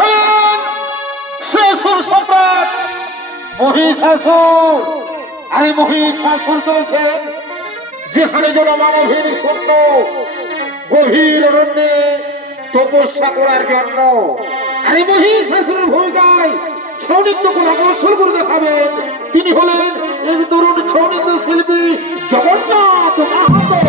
হলেন শ্বশুর সম্রাট মহিষাসুর। আর মহিষাসুর চলেছে যেখানে যেন মানবের শূন্য গভীর অরণ্যে তপস্যা করার জন্য। আর মহিষাসুরের ভূমিকায় ছৌ নৃত্য করে আকর্ষণ করে দেখাবেন তিনি হলেন এক তরুণ ছৌ নৃত্য শিল্পী জগন্নাথ মাহাতো।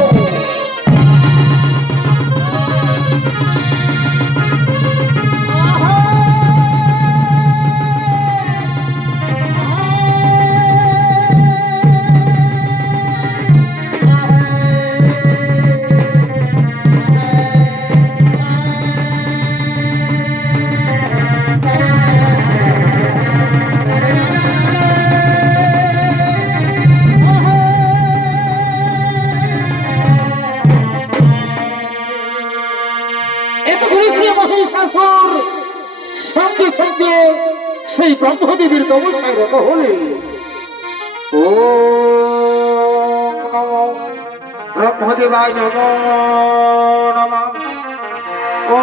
মহিষাসুর সঙ্গে সঙ্গে সেই ব্রহ্মদেবীর তপস্যায় রত হলে ও ব্রহ্মদেবায় নমো নমঃ। ও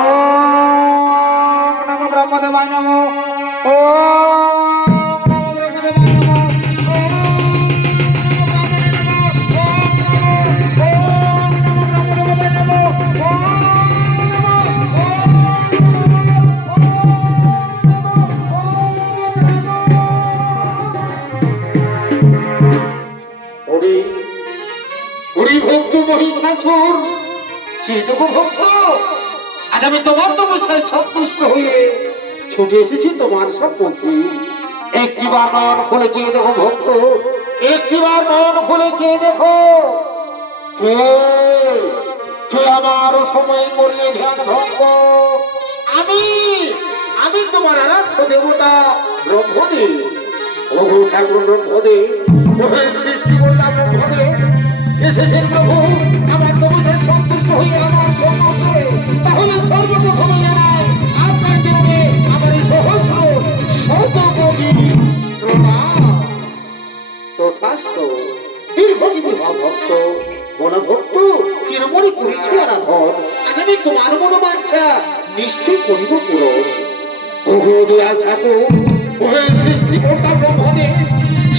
নমো ব্রহ্মদেবায় নমঃ। ও ভক্ত মহিষাসুর চেতক ভক্ত, আজ আমি তোমার তপস্যায় সন্তুষ্ট হয়ে ছুটে এসেছি তোমার সম্মুখে। একটিবার নয়ন খুলে চেয়ে দেখো ভক্ত, একটিবার নয়ন খুলে চেয়ে দেখো কে কে আমার সময় করলে ধ্যান ভঙ্গ। আমি আমি তোমার আরাধ্য দেবতা ব্রহ্মদেব। প্রভু ঠাকুর ব্রহ্মদেব, সৃষ্টিকর্তা ব্রহ্মদেব এসেছেন প্রভু আমার তপস্যায় সন্তুষ্ট হয়ে আমার সম্মুখে। তাহলে সর্বপ্রথমে জানাই আপনার জন্য আমার এই সহস্র শতকোটি প্রণাম। তথাস্তু। দীর্ঘজীবী হওয়া ভক্ত, বলা ভক্ত কিরমণি করেছি আরাধন। আজ আমি তোমার মনোবাঞ্ছা নিশ্চয় করিব পূরণ। ওগো দয়াল ঠাকুর, ওহে সৃষ্টিকর্তা ব্রহ্মদেব,